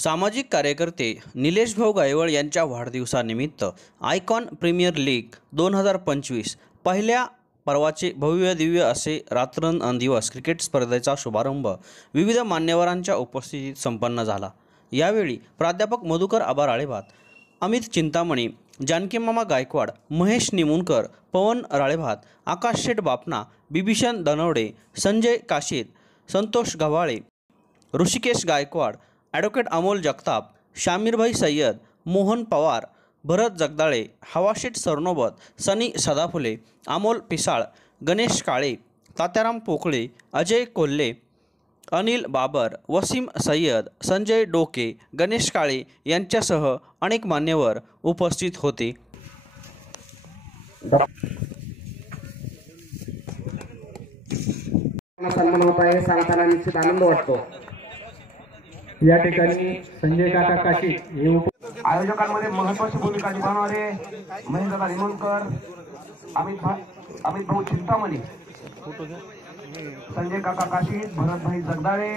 सामाजिक कार्यकर्ते निलेश भाऊ गायवळ यांच्या वाढदिवसानिमित्त आयकॉन प्रीमियर लीग 2025 पहिल्या पर्वाचे भव्य दिव्य असे रात्रंदिवस क्रिकेट स्पर्धेचा शुभारंभ विविध मान्यवरांच्या उपस्थितीत संपन्न झाला। यावेळी प्राध्यापक मधुकर आबा राळेभात, अमित चिंतामणी, जानकी मामा गायकवाड, महेश निमुनकर, पवन राळेभात, आकाश शेठ बापना, बिभीषण धनवडे, संजय काशीद, संतोष गव्हाळे, ऋषिकेश गायकवाड, ॲडव्होकेट अमोल जगताप, शामीरभाई सय्यद, मोहन पवार, भरत जगदाळे, हवाशेठ सरनोबत, सनी सदाफुले, अमोल पिसाळ, गणेश काळे, तात्याराम पोकळे, अजय कोल्हे, अनिल बाबर, वसीम सय्यद, संजय डोके, गणेश काळे यांच्यासह अनेक मान्यवर उपस्थित होते। सन्मान होत आहे, सांगताना निश्चित आनंद वाटतो। या ठिकाणी संजय काका काशी हे आयोजकांमध्ये महत्त्वाची भूमिका निभावणारे महेशदादा निमोणकर, अमित भाऊ चिंतामणी, संजय काका काशी, भरतभाई जगदाळे,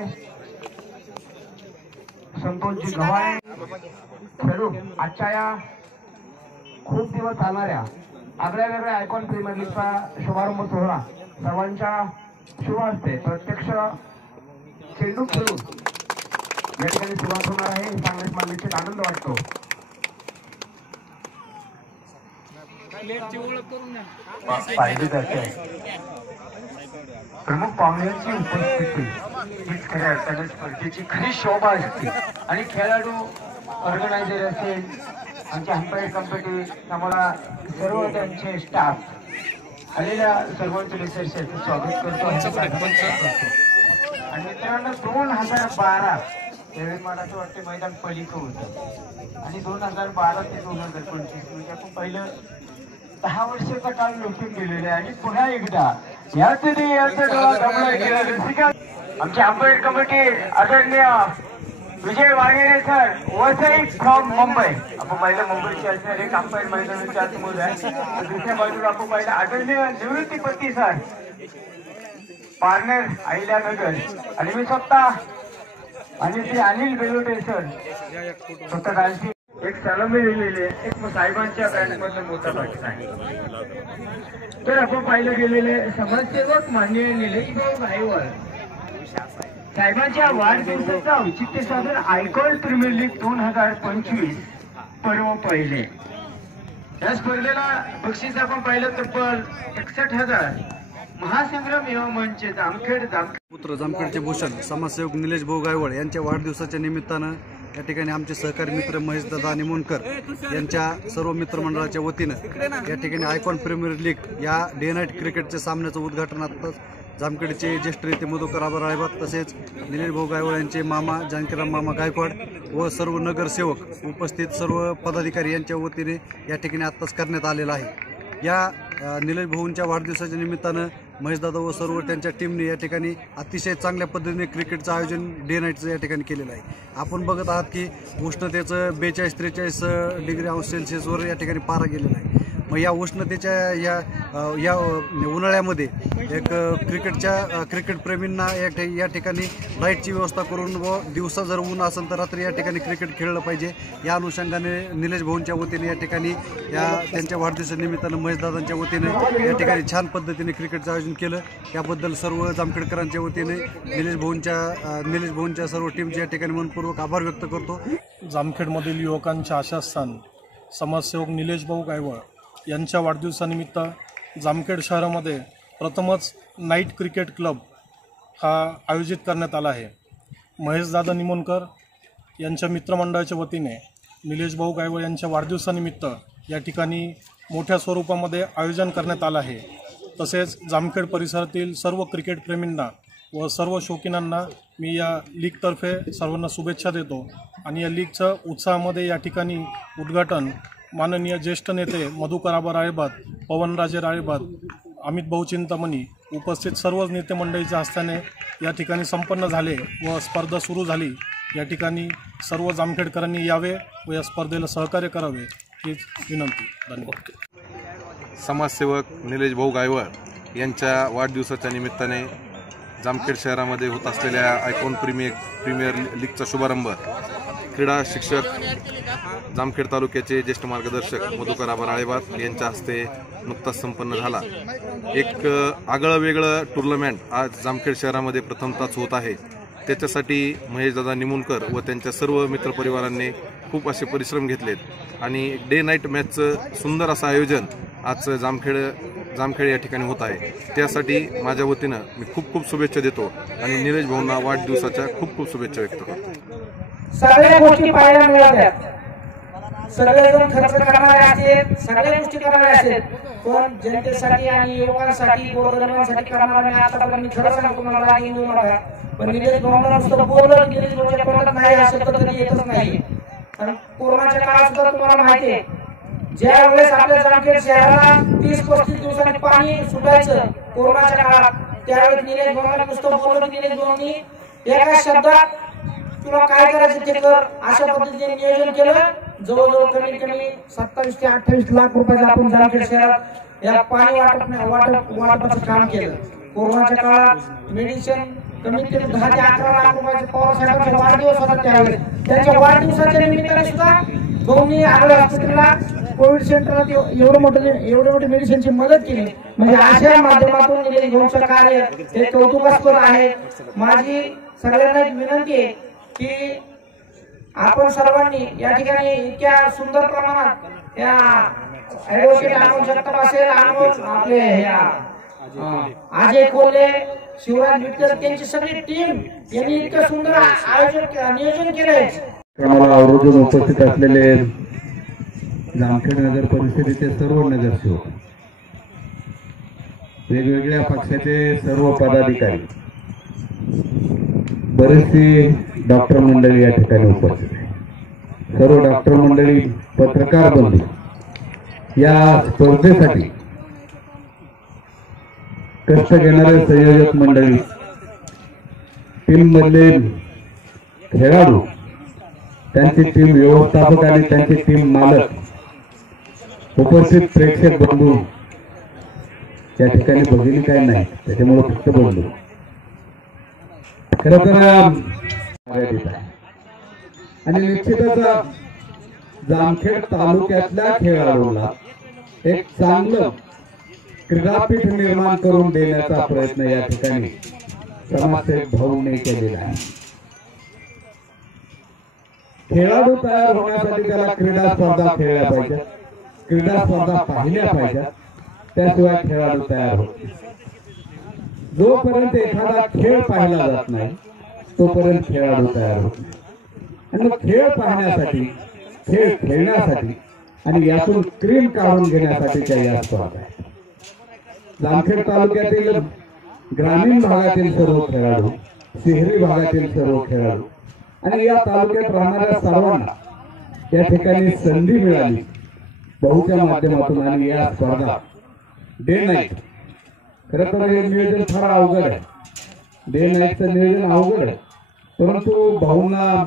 संतोषजी गव्हाळे खेळू आजच्या या खूप दिवस चालणाऱ्या आगळ्या वेगळ्या आयकॉन प्रीमियर लीगचा शुभारंभ सोहळा सर्वांच्या शुभ हस्ते प्रत्यक्ष चेंडू खेळून या ठिकाणी सुरुवात होणार आहे। सांगण्यास मला निश्चित आनंद वाटतो। प्रमुख पाहुण्यांची उपस्थिती हीच खऱ्या अर्थाने स्पर्धेची खरी शोभा असते आणि खेळाडू ऑर्गनायझर असेल, आमचे अंपायर कमिटी, आम्हाला सर्व त्यांचे स्टाफ आलेल्या सर्वांचे विशेष स्वागत करतो आणि मित्रांनो 2012 त्यावेळी मला असं वाटतं मैदान पलीकडे होतं आणि 2012 ते 2025 म्हणजे आपण पहिलं 10 वर्षाचा काळ लुटून गेलेले आणि पुन्हा एकदा आमची अंपायर कमिटी आदरणीय विजय वाघेरे सर, वसई फ्रॉम मुंबई। आपण पाहिलं मुंबईचे असणारे एक अंपायर मैदानाच्या आतमध्ये आहे। दुसऱ्या बाजूला आपण पाहिलं आदरणीय निवृत्तीपती सर, पार्टनर अहिल्यानगर, आणि मी स्वतः आणि श्री अनिल बेलोटे सर स्वतः डान्सिंग एक सलामी दिलेले एक साहेबांच्या बँडमधलं मोठा भाग आहे। तर आपण पाहिलं गेलेले समाजसेवक माननीय निलेश भाऊ गायवळ साहेबांच्या वाढदिवसाचं औचित्य साधून आयकॉन प्रीमियर लीग 2025 पर्व पहिले। या स्पर्धेला बक्षीस आपण पाहिलं तब्बल 61,000। महासंग्राम युवा मंच जामखेड पुत्र जामखेडचे भूषण समाजसेवक निलेश भाऊ गायवळ यांच्या वाढदिवसाच्या निमित्तानं या ठिकाणी आमचे सहकारी मित्र महेशदादा निमोणकर यांच्या सर्व मित्रमंडळाच्या वतीनं या ठिकाणी आयकॉन प्रीमियर लीग या डे नाईट क्रिकेटच्या सामन्याचं उद्घाटन आत्ताच जामखेडचे ज्येष्ठ नेते मधुकर आबा राळेभात, तसेच निलेश भाऊ गायवळ यांचे मामा जानकीराम मामा गायकवाड व सर्व नगरसेवक उपस्थित सर्व पदाधिकारी यांच्या वतीने या ठिकाणी आत्ताच करण्यात आलेला आहे। या निलेश भाऊंच्या वाढदिवसाच्या निमित्तानं महेशदादा व सर्व त्यांच्या टीमने या ठिकाणी अतिशय चांगल्या पद्धतीने क्रिकेटचं आयोजन डे नाईटचं या ठिकाणी केलेलं आहे। आपण बघत आहात की उष्णतेचं 42-43 डिग्री अंश सेल्सिअसवर या ठिकाणी पारा गेलेला आहे। मग या उष्णतेच्या या उन्हाळ्यामध्ये एक क्रिकेट प्रेमींना या ठिकाणी लाईटची व्यवस्था करून व दिवसा जर ऊन असेल तर रात्री या ठिकाणी क्रिकेट खेळलं पाहिजे। या अनुषंगाने निलेश भाऊंच्या वतीने या ठिकाणी त्यांच्या वाढदिवसानिमित्तानं महेशदादांच्या वतीने या ठिकाणी छान पद्धतीने क्रिकेटचं आयोजन केलं। त्याबद्दल सर्व जामखेडकरांच्या वतीने निलेश भाऊंच्या सर्व टीमचे या ठिकाणी मनपूर्वक आभार व्यक्त करतो। जामखेडमधील युवकांचे आशास्थान समाजसेवक निलेश भाऊ गायवळ यांच्या वाढदिवसानिमित्त जामखेड शहरामध्ये प्रथमच नाईट क्रिकेट क्लब हा आयोजित करण्यात आला आहे। महेशदादा निमोणकर यांच्या मित्रमंडळाच्या वतीने निलेश भाऊ गायवळ यांच्या वाढदिवसानिमित्त या ठिकाणी मोठ्या स्वरूपामध्ये आयोजन करण्यात आलं आहे। तसेच जामखेड परिसरातील सर्व क्रिकेटप्रेमींना व सर्व शौकीनांना मी या लीगतर्फे सर्वांना शुभेच्छा देतो आणि या लीगचं उत्साहामध्ये या ठिकाणी उद्घाटन माननीय ज्येष्ठ नेते मधुकर आबा राळेभात, पवनराजे राळेभात, अमित भाऊ चिंतामणी उपस्थित सर्व नेते मंडळीच्या हस्त्याने या ठिकाणी संपन्न झाले व स्पर्धा सुरू झाली। या ठिकाणी सर्व जामखेडकरांनी यावे व या स्पर्धेला सहकार्य करावे हीच विनंती। धन्यवाद। समाजसेवक निलेश भाऊ गायवळ यांच्या वाढदिवसाच्या निमित्ताने जामखेड शहरामध्ये होत असलेल्या आयकॉन प्रीमियर लीगचा शुभारंभ क्रीडा शिक्षक जामखेड तालुक्याचे ज्येष्ठ मार्गदर्शक मधुकर आबा राळेबाग यांच्या हस्ते नुकताच संपन्न झाला। एक आगळं वेगळं टुर्नामेंट आज जामखेड शहरामध्ये प्रथमतःच होत आहे। त्याच्यासाठी महेशदादा निमोणकर व त्यांच्या सर्व मित्रपरिवारांनी खूप असे परिश्रम घेतलेत आणि डे नाईट मॅचचं सुंदर असं आयोजन आज जामखेड या ठिकाणी होत आहे। त्यासाठी माझ्या वतीनं मी खूप शुभेच्छा देतो आणि निलेश भाऊंना वाढदिवसाच्या खूप शुभेच्छा व्यक्त करतो। सगळ्या गोष्टी पाहायला मिळतात, सगळेजण खर्च करणारे असतात, सगळ्या गोष्टी करणारे असतात, पण जनतेसाठी आणि युवकांसाठी गोरगरिबांसाठी करणारा मी आतापर्यंत खरं सांगतो मला हिंदू नका, पण निलेश भाऊंना नुसतं बोललं निलेश भाऊच्या तोंडात नाही असं तर कधी येतच नाही। कारण कोरोनाच्या काळात सुद्धा तुम्हाला माहिती आहे, ज्या वेळेस आपल्या जामखेड शहराला 30-35 दिवसांनी पाणी सुटायचं कोरोनाच्या काळात, त्यावेळेस निलेश भाऊंना नुसतं बोललं निलेश भाऊंनी एका शब्दात तुला काय करायचं ते कर अशा पद्धतीने नियोजन केलं। जवळजवळ कमीत कमी 27 ते 28 लाख रुपयाचं आपण जामखेड शहरात या पाणी वाटपाचं काम केलं। कोरोनाच्या काळात मेडिसिन कमीत कमी 10 ते 11 लाख रुपयाचे पवार साहेबांचा वाढदिवस होता, त्यावेळेस त्यांच्या वाढदिवसाच्या निमित्ताने सुद्धा दोन्ही आरोग्य हॉस्पिटलला कोविड सेंटरला एवढे मोठे मेडिसिनची मदत केली। म्हणजे अशा माध्यमातून निलेश भाऊंचं कार्य हे कौतुकास्पद आहे। माझी सगळ्यांना एक विनंती आहे की आपण सर्वांनी या ठिकाणी इतक्या सुंदर प्रमाणात या ऍडव्होकेट अमोल जगताप असेल, आपले अजय कोल्हे, शिवराज विटकर त्यांची सगळी टीम यांनी इतकं सुंदर नियोजन केलंय। आम्हाला आवर्जून उपस्थित असलेले जामखेड नगर परिषदेचे सर्व नगरसेवक, वेगवेगळ्या पक्षाचे सर्व पदाधिकारी, बरेचसे डॉक्टर मंडळी या ठिकाणी उपस्थित आहे। सर्व डॉक्टर मंडळी, पत्रकार बंधू, या स्पर्धेसाठी कष्ट घेणारे संयोजक मंडळी, टीम मधले खेळाडू, त्यांची टीम व्यवस्थापक आणि त्यांची टीम मालक, उपस्थित प्रेक्षक बंधू, या ठिकाणी भगिनी काय नाही त्याच्यामुळे फक्त बंधू, खरं तर आणि निश्चितच जामखेड तालुक्यातल्या खेळाडूंना एक चांगलं क्रीडापीठ निर्माण करून देण्याचा प्रयत्न या ठिकाणी समाजसेवक भाऊंनी केलेला आहे। खेळाडू तयार होण्यासाठी त्याला क्रीडा स्पर्धा खेळल्या पाहिजेत, क्रीडा स्पर्धा पाहिल्या पाहिजेत, त्याशिवाय खेळाडू तयार होत। जोपर्यंत एखादा खेळ पाहिला जात नाही तोपर्यंत खेळाडू तयार होत नाही। आणि खेळ पाहण्यासाठी, खेळ खेळण्यासाठी आणि यातून क्रीम काढून घेण्यासाठीच्या या स्पर्धा आहेत। जामखेड तालुक्यातील ग्रामीण भागातील सर्व खेळाडू, शहरी भागातील सर्व खेळाडू आणि या तालुक्यात राहणाऱ्या सर्वांना या ठिकाणी संधी मिळाली भाऊच्या माध्यमातून। आणि या स्पर्धा डे नाईट, खरं तर हे नियोजन फार अवघड आहे, डे नाईटचं नियोजन अवघड आहे, परंतु भाऊंना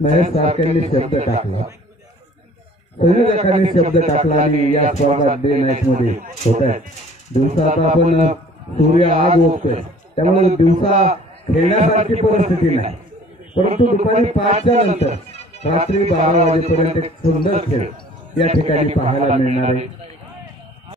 महेश सारख्यांनी शब्द टाकला, संयोजकांनी शब्द टाकला आणि या स्पर्धा डे नाईट मध्ये होत आहेत। दिवसा आता आपण सूर्य आग ओढतोय, त्यामुळे दिवसा खेळण्यासारखी परिस्थिती नाही, परंतु दुपारी 5च्या नंतर रात्री 12 वाजेपर्यंत एक सुंदर खेळ या ठिकाणी पाहायला मिळणार आहे।